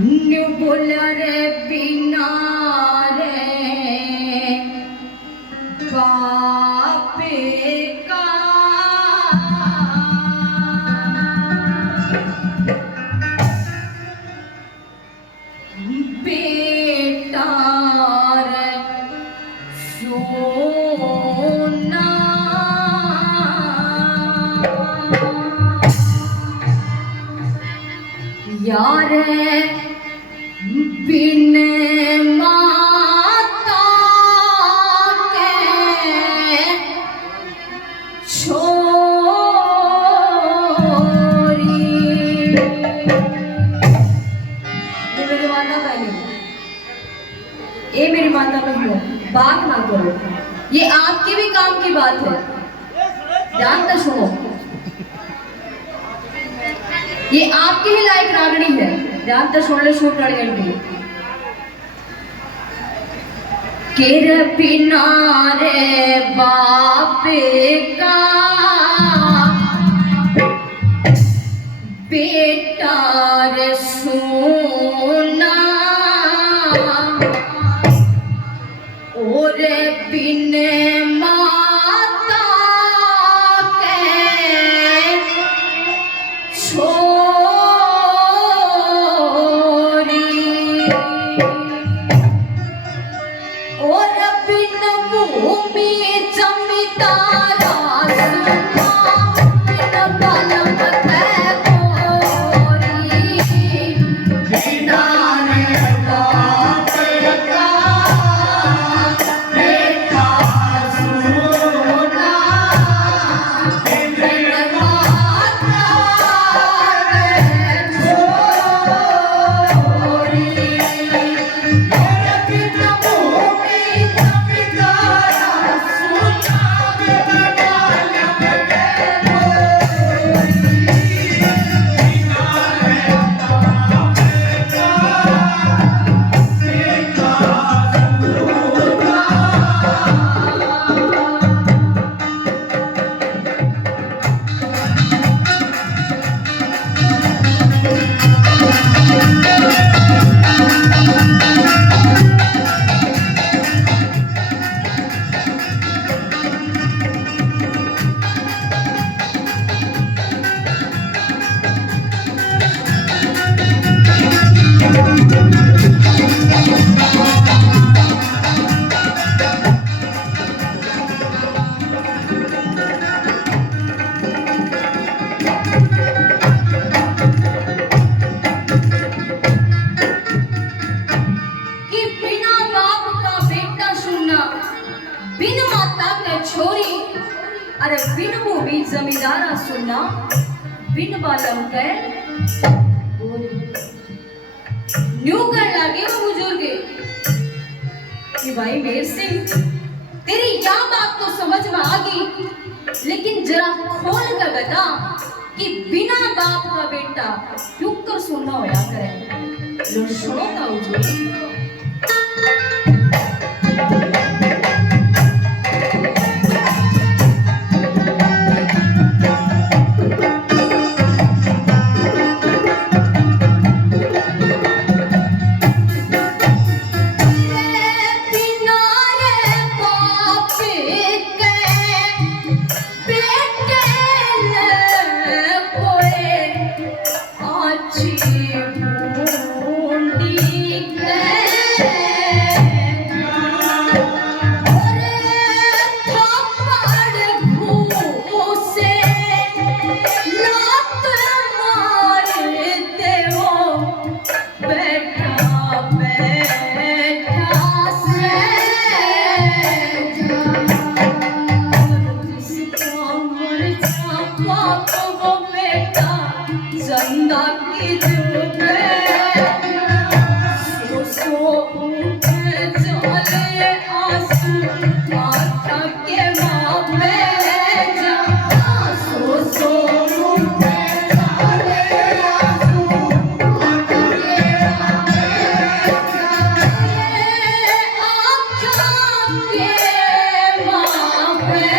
न्यू बोलरे बिना रे बापे का बेटा रे सोना यार बिन माता के छोरी। ये मेरी माता बहनों, बात ना करो, ये आपके भी काम की बात है, ध्यान से सुनो। ये आपके ही लायक रागणी है, ध्यान से सुन ले। शूट रागणी केर बिना रे बापे का बेटा रे सोना और बिन माता के छोरी और बिन भूमि जमींदारा सुना बिन बालम है गोरी बिना रे बापे का बेटा सोना बिन माता के छोरी बिन माता के छोरी अरे बिन भूमि जमींदारा सुनना बिन बालम के गोरी। न्यू कर लागे वो बुजुर्ग कि भाई मेर सिंह तेरी यह बात तो समझ में आ गई, लेकिन जरा खोल कर बता कि बिना बाप का बेटा क्यों कर सोना होया करे। लो सुनो का हुजूर। चंदा की सो चले आंसू माथा के मापे सो चले आंसू माथा के मापे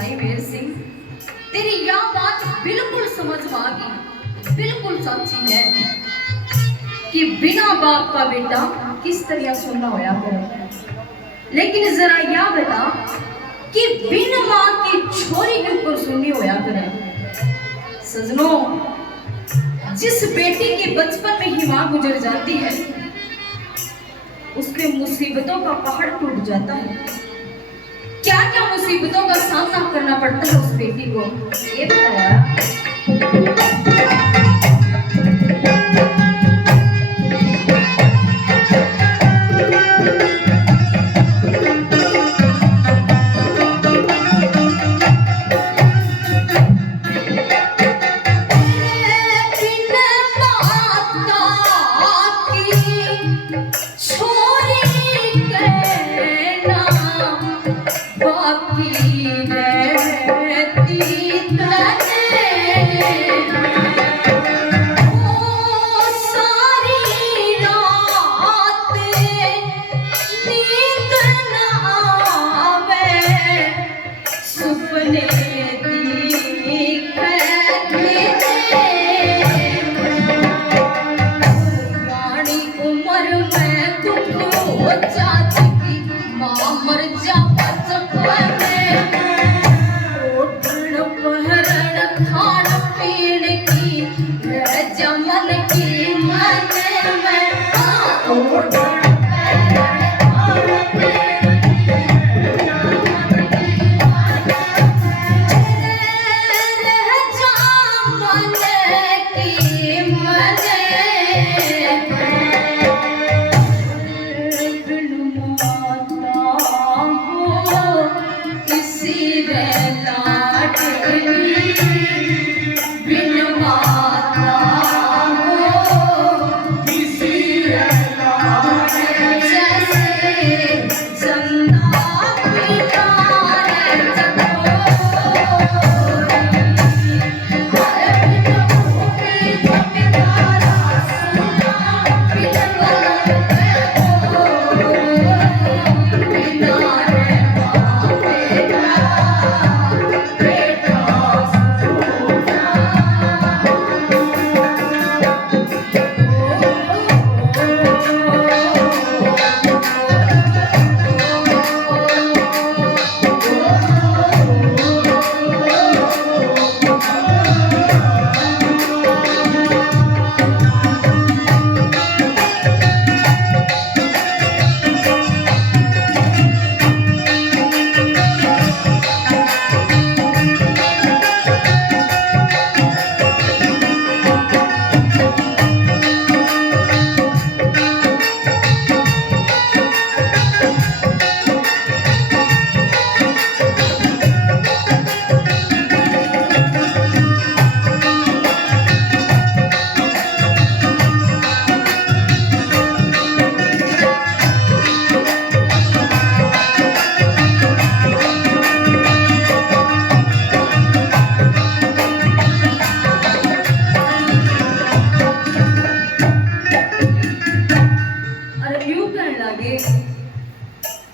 भाई मेर सिंह, तेरी यह बात बिल्कुल समझ में आ गई, बिल्कुल सच्ची है कि बिना बाप का बेटा किस तरह सुनना होया करे। लेकिन जरा यह बता कि बिन मां की छोरी के ऊपर सुननी होया करे। सजनों, जिस बेटी के बचपन में ही मां गुजर जाती है उसके मुसीबतों का पहाड़ टूट जाता है। क्या क्या मुसीबतों का सामना करना पड़ता है उस बेटी को, ये बताया।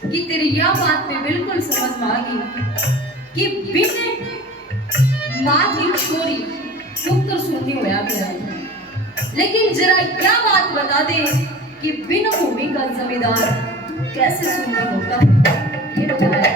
कि तेरी यह बात में बिल्कुल समझ में आ गई कि बिन माँ की छोरी पुत्र सुननी होया गया है। लेकिन जरा क्या बात बता दे कि बिन भूमि का जमींदार कैसे सुनना होता है, ये बताया।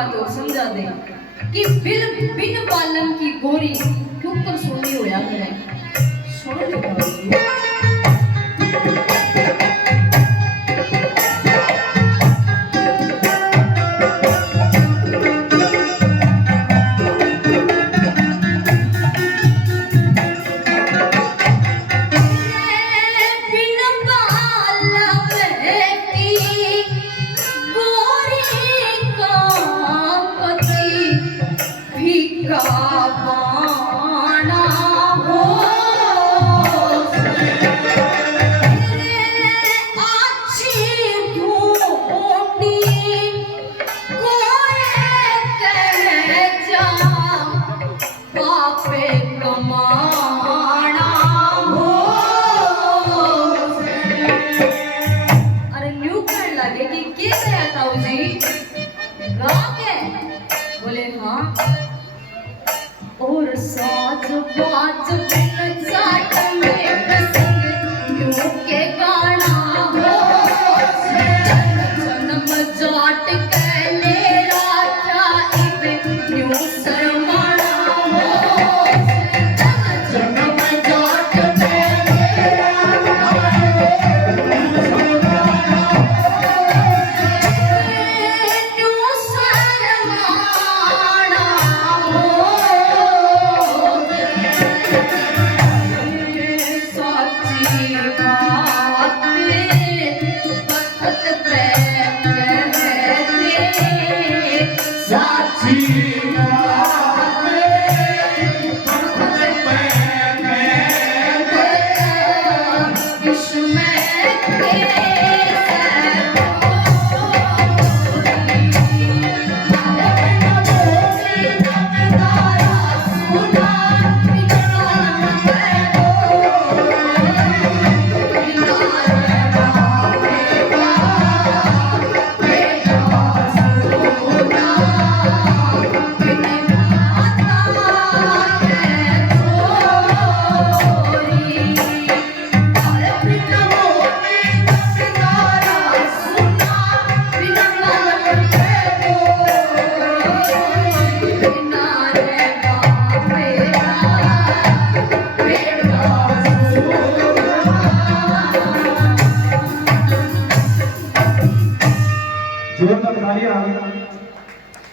बात और समझा दे कि बिन बालम की गोरी ठुकर सोनी होया करे। सुनो तो बाबू। बोले हाँ और साथ बात बिन साथ में प्रसंग यूं के गाना हो जन्म जाट कहले राजा इब यूं शर्माना हो जन्म जाट कहले साची